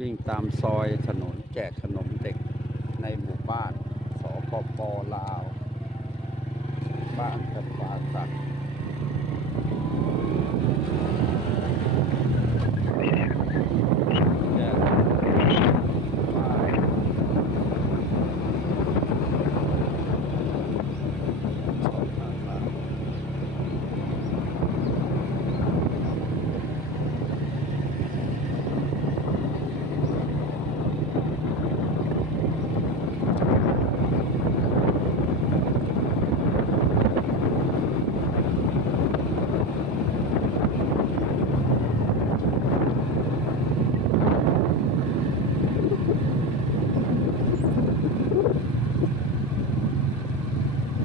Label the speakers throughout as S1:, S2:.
S1: วิ่งตามซอยถนนแจกขนมเด็กในหมู่บ้านสปปลาว บ้านกันฟ้าสักว์แจกป้ายสองห้าสาม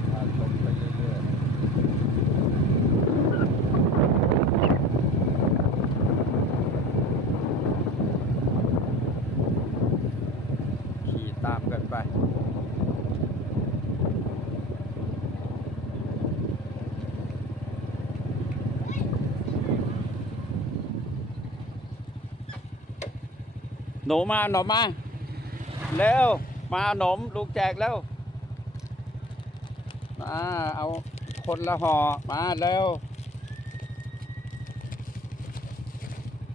S1: พาชมไปเรื่อยๆขี่ตามกัน ไปหนูมาหนูมาเร็วมาหนมลูกแจกแล้วมาเอาคนละห่อมาเร็ว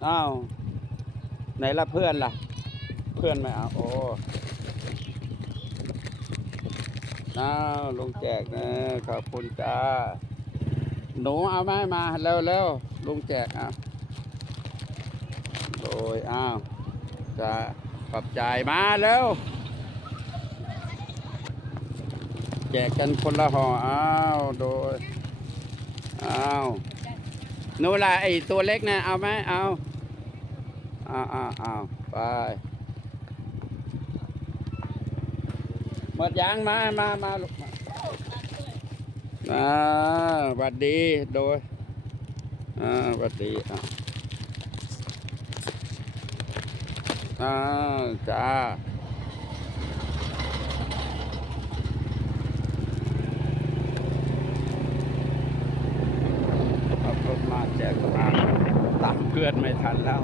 S1: อ้าวไหนละเพื่อนล่ะ เพื่อนไม่เอาโอ้ อ้าวลุงแจกนะขอบคุณจ้า หนูเอาไม้มาเร็วเร็วลุงแจกอะโดยอ้าวจะขอบใจมาเร็วแจกกันคนละห่ออ้าวโดยอ้าวนู่นล่ะไอตัวเล็กนะเอาไหมเอาอ้าวอ้าวอ้าวไป หมดยางมา มา มาลูกมาอ่าหวัดดี โดย อ่าหวัดดี อ่าอ่าจ้าขับรถมาแจกมาตามเพื่อนไม่ทันแล้ว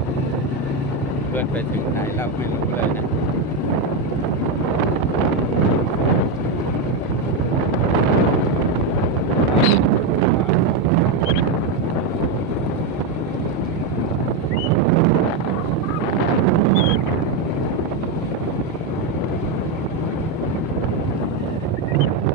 S1: เพื่อนไปถึงไหนแล้วไม่รู้เลยเนะ Thank you.